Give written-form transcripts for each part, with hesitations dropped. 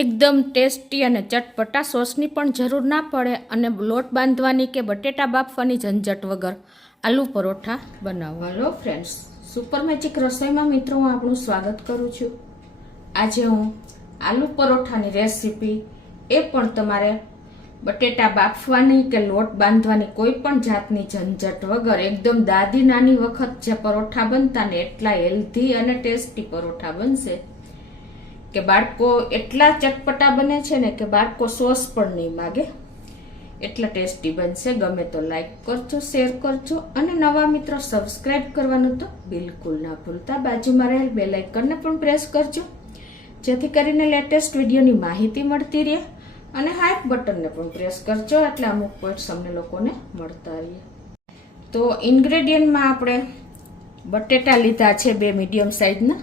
એકદમ ટેસ્ટી અને ચટપટા સોસની પણ જરૂર ના પડે અને લોટ બાંધવાની કે બટેટા બાફવાની ઝંઝટ વગર આલુ પરોઠા બનાવો. હેલો ફ્રેન્ડ્સ, સુપર મેજિક રસોઈમાં મિત્રો હું આપણું સ્વાગત કરું છું. આજે હું આલુ પરોઠાની રેસીપી, એ પણ તમારે બટેટા બાફવાની કે લોટ બાંધવાની કોઈ પણ જાતની ઝંઝટ વગર એકદમ દાદી નાની વખત જે પરોઠા બનતા ને એટલા હેલ્ધી અને ટેસ્ટી પરોઠા બનશે કે બાળકો એટલા ચટપટા બને છે ને કે બાળકો સોસ પણ નહીં માગે, એટલા ટેસ્ટી બનશે. ગમે તો લાઈક કરજો, શેર કરજો અને નવા મિત્રો સબસ્ક્રાઇબ કરવાનું તો બિલકુલ ના ભૂલતા. બાજુમાં રહેલ બેલ આઇકનને પણ પ્રેસ કરજો, જેથી કરીને લેટેસ્ટ વિડીયોની માહિતી મળતી રહે, અને હાઈપ બટનને પણ પ્રેસ કરજો એટલે અમુક પોઈન્ટ્સ અમને લોકોને મળતા રહે. તો ઇન્ગ્રેડિયન્ટમાં આપણે બટેટા લીધા છે 2 મીડિયમ સાઇઝના,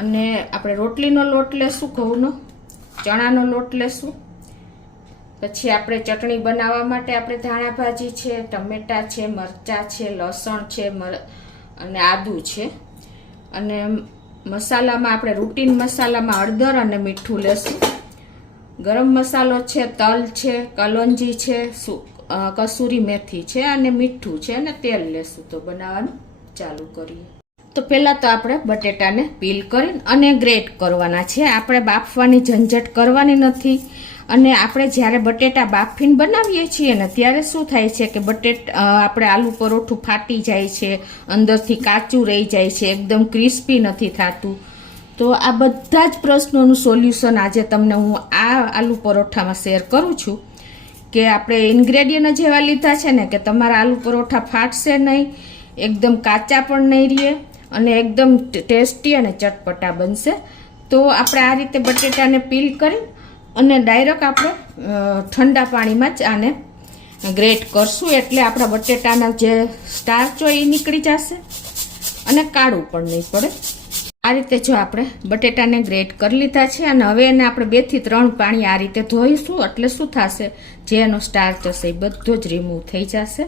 અને આપણે રોટલીનો લોટ લેશું, ઘઉંનો, ચણાનો લોટ લેશું. પછી આપણે ચટણી બનાવવા માટે આપણે ધાણા ભાજી છે, ટમેટા છે, મરચાં છે, લસણ છે અને આદુ છે. અને મસાલામાં આપણે રૂટીન મસાલામાં હળદર અને મીઠું લેશું. ગરમ મસાલો છે, તલ છે, કલોંજી છે, કસૂરી મેથી છે અને મીઠું છે અને તેલ લેશું. તો બનાવવાનું ચાલુ કરીએ. તો પહેલાં તો આપણે બટેટાને પીલ કરીને અને ગ્રેટ કરવાના છે. આપણે બાફવાની ઝંઝટ કરવાની નથી. અને આપણે જ્યારે બટેટા બાફીને બનાવીએ છીએ ને ત્યારે શું થાય છે કે આપણે આલુ પરોઠું ફાટી જાય છે, અંદરથી કાચું રહી જાય છે, એકદમ ક્રિસ્પી નથી થતું. તો આ બધા જ પ્રશ્નોનું સોલ્યુશન આજે તમને હું આ આલુ પરોઠામાં શેર કરું છું. કે આપણે ઇન્ગ્રેડિયન્ટ જેવા લીધા છે ને કે તમારા આલુ પરોઠા ફાટશે નહીં, એકદમ કાચા પણ નહીં રહે અને એકદમ ટેસ્ટી અને ચટપટા બનશે. તો આપણે આ રીતે બટેટાને પીલ કરી અને ડાયરેક્ટ આપણે ઠંડા પાણીમાં જ આને ગ્રેટ કરશું, એટલે આપણા બટેટાના જે સ્ટાર્ચ હોય એ નીકળી જશે અને કાળું પણ નહીં પડે. આ રીતે જો આપણે બટેટાને ગ્રેટ કરી લીધા છે, અને હવે એને આપણે 2 થી 3 પાણી આ રીતે ધોઈશું. એટલે શું થશે, જે એનો સ્ટાર્ચ હશે એ બધો જ રિમૂવ થઈ જશે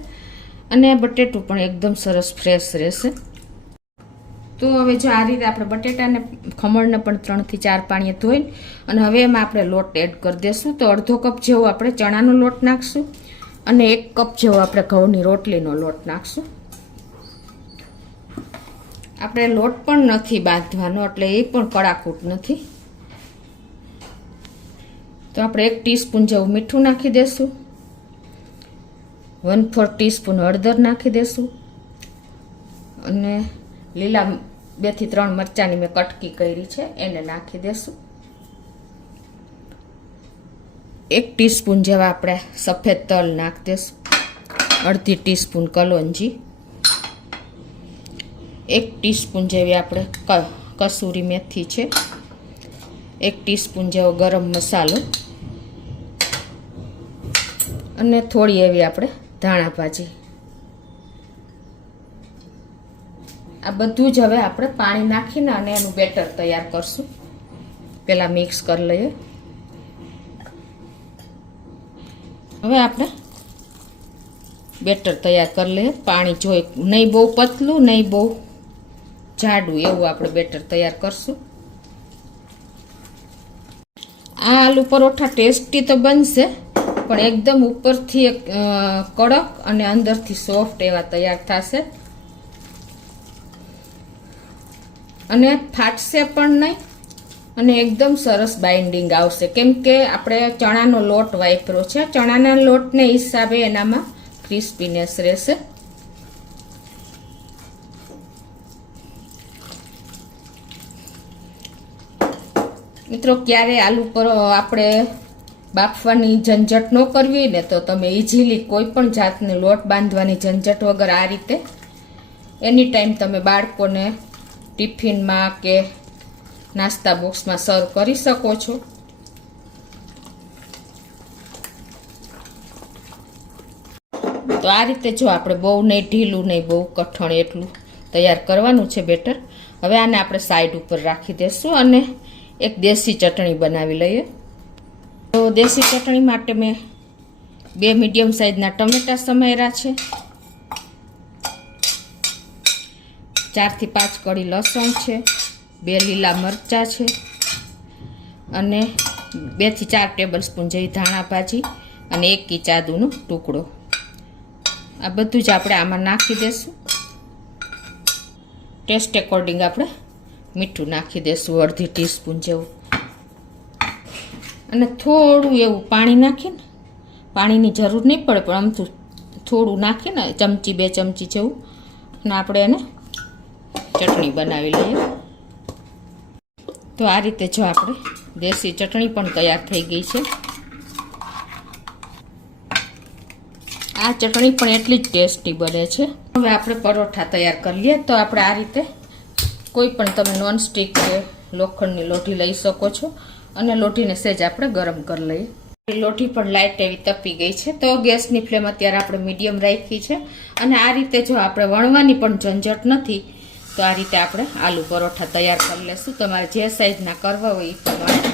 અને બટેટું પણ એકદમ સરસ ફ્રેશ રહેશે. તો હવે જો આ રીતે આપણે બટેટાને, ખમણને પણ 3 થી 4 પાણીએ ધોઈને અને હવે એમાં આપણે લોટ એડ કરી દઈશું. તો અડધો કપ જેવો આપણે ચણાનો લોટ નાખશું અને 1 કપ જેવો આપણે ઘઉંની રોટલીનો લોટ નાખશું. આપણે લોટ પણ નથી બાંધવાનો, એટલે એ પણ કડાકૂટ નથી. તો આપણે 1 ટીસ્પૂન જેવું મીઠું નાખી દઈશું, 1/4 ટીસ્પૂન હળદર નાખી દઈશું, અને લીલા 2 થી 3 મરચાંની મેં કટકી કરી છે એને નાખી દઈશું. 1 ટીસ્પૂન જેવા આપણે સફેદ તલ નાખી દઈશું, અડધી ટીસ્પૂન કલોંજી, 1 ટીસ્પૂન જેવી આપણે કસૂરી મેથી છે, 1 ટીસ્પૂન જેવો ગરમ મસાલો અને થોડી એવી આપણે ધાણા ભાજી. આ બધું જ હવે આપણે પાણી નાખીને અને એનું બેટર તૈયાર કરશું. પહેલાં મિક્સ કરી લઈએ. હવે આપણે બેટર તૈયાર કરી લઈએ. પાણી જોઈ, નહીં બહુ પતલું નહીં બહુ જાડું, એવું આપણે બેટર તૈયાર કરશું. આ આલુ પરોઠા ટેસ્ટી તો બનશે, પણ એકદમ ઉપરથી કડક અને અંદરથી સોફ્ટ એવા તૈયાર થશે, અને ફાટશે પણ નહીં અને એકદમ સરસ બાઇન્ડિંગ આવશે. કેમ કે આપણે ચણાનો લોટ વાપર્યો છે, ચણાના લોટને હિસાબે એનામાં ક્રિસ્પીનેસ રહેશે. મિત્રો, ક્યારે આલુ પર આપણે બાફવાની ઝંઝટ ન કરવી ને તો તમે ઇઝીલી કોઈ પણ જાતને લોટ બાંધવાની ઝંઝટ વગર આ રીતે એની ટાઈમ તમે બાળકોને ટિફિનમાં કે નાસ્તા બોક્સમાં સર્વ કરી શકો છો. તો આ રીતે જો આપણે બહુ નહીં ઢીલું નહીં બહુ કઠણ એટલું તૈયાર કરવાનું છે બેટર. હવે આને આપણે સાઈડ ઉપર રાખી દઈશું અને એક દેશી ચટણી બનાવી લઈએ. તો દેશી ચટણી માટે મેં 2 મીડિયમ સાઇઝના ટમેટા સમાર્યા છે, 4 થી 5 કળી લસણ છે, 2 લીલા મરચાં છે અને 2 થી 4 ટેબલ સ્પૂન જેવી ધાણા ભાજી અને 1 ઇંચ આદુનો ટુકડો. આ બધું જ આપણે આમાં નાખી દઈશું. ટેસ્ટ એકોર્ડિંગ આપણે મીઠું નાખી દઈશું, 1/2 ટીસ્પૂન જેવું. અને થોડું એવું પાણી નાખીને, પાણીની જરૂર નહીં પડે પણ આમથું થોડું નાખીને ચમચી 2 ચમચી જેવું, અને આપણે એને ચટણી બનાવી લઈએ. તો આ રીતે જો આપણે દેશી ચટણી પણ તૈયાર થઈ ગઈ છે. આ ચટણી પણ એટલી જ ટેસ્ટી બને છે. હવે આપણે પરોઠા તૈયાર કરી લઈએ. તો આપણે આ રીતે કોઈ પણ તમે નોનસ્ટિક કે લોખંડની લોઢી લઈ શકો છો, અને લોઢીને સહેજ આપણે ગરમ કરી લઈએ. લોઢી પણ લાઇટ એવી તપી ગઈ છે. તો ગેસની ફ્લેમ અત્યારે આપણે મીડિયમ રાખી છે. અને આ રીતે જો આપણે વણવાની પણ ઝંઝટ નથી, તો આ રીતે આપણે આલુ પરોઠા તૈયાર કરી લેશું. તમારે જે સાઈઝના કરવા હોય એ પ્રમાણે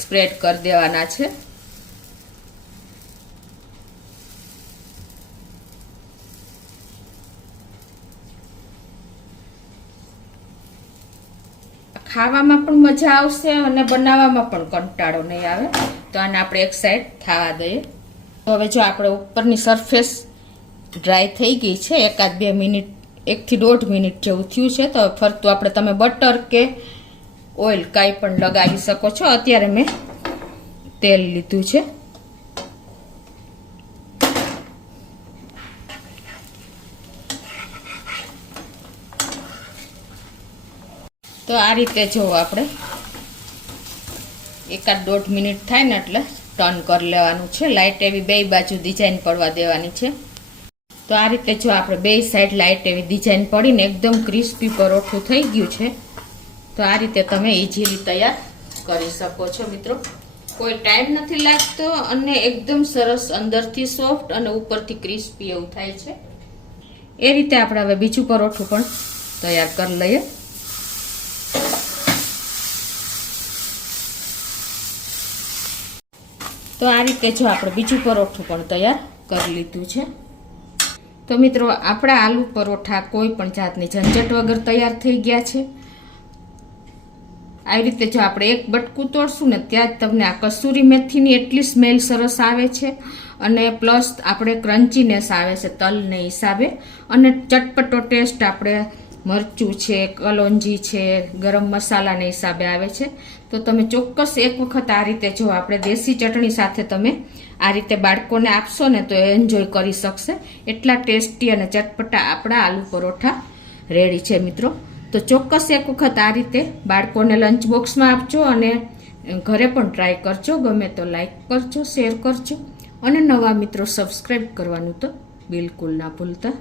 સ્પ્રેડ કરી દેવાના છે. ખાવામાં પણ મજા આવશે અને બનાવવામાં પણ કંટાળો નહીં આવે. તો આને આપણે એક સાઈડ થવા દઈએ. તો હવે જો આપણે ઉપરની સરફેસ ડ્રાય થઈ ગઈ છે, 1-2 મિનિટ, 1 થી 1.5 મિનિટ જેવું થયું છે. તો ફરતું આપણે તમે બટર કે ઓઇલ કાંઈ પણ લગાવી શકો છો. અત્યારે મેં તેલ લીધું છે. તો આ રીતે જો આપણે 1-1.5 મિનિટ થાય ને એટલે ટર્ન કરી લેવાનું છે. લાઇટ એવી 2 બાજુ ડિઝાઇન પડવા દેવાની છે. તો આ રીતે જો આપણે 2 સાઈડ લાઇટ એવી ડિઝાઇન પડીને એકદમ ક્રિસ્પી પરોઠું થઈ ગયું છે. તો આ રીતે તમે ઇઝીલી તૈયાર કરી શકો છો મિત્રો. કોઈ ટાઈમ નથી લાગતો અને એકદમ સરસ અંદરથી સોફ્ટ અને ઉપરથી ક્રિસ્પી એવું થાય છે. એ રીતે આપણે હવે બીજું પરોઠું પણ તૈયાર કરી લઈએ. તો આ રીતે જો આપણે બીજું પરોઠું પણ તૈયાર કરી લીધું છે. તો મિત્રો આપણા આલુ પરોઠા કોઈ પણ જાતની ઝંઝટ વગર તૈયાર થઈ ગયા છે. આવી રીતે જો આપણે એક બટકું તોડશું ને ત્યાં જ તમને આ કસૂરી મેથીની એટલી સ્મેલ સરસ આવે છે, અને પ્લસ આપણે ક્રન્ચીનેસ આવે છે તલને હિસાબે, અને ચટપટો ટેસ્ટ આપણે મરચું છે, કલોંજી છે, ગરમ મસાલાને હિસાબે આવે છે. તો તમે ચોક્કસ એક વખત આ રીતે જો આપણે દેશી ચટણી સાથે તમે આ રીતે બાળકોને આપશો ને તો એન્જોય કરી શકશે. એટલા ટેસ્ટી અને ચટપટા આપણા આલુ પરોઠા રેડી છે મિત્રો. તો ચોક્કસ એક વખત આ રીતે બાળકોને લંચ બોક્સમાં આપજો, અને ઘરે પણ ટ્રાય કરજો. ગમે તો લાઈક કરજો, શેર કરજો, અને નવા મિત્રો સબસ્ક્રાઈબ કરવાનું તો બિલકુલ ના ભૂલતા.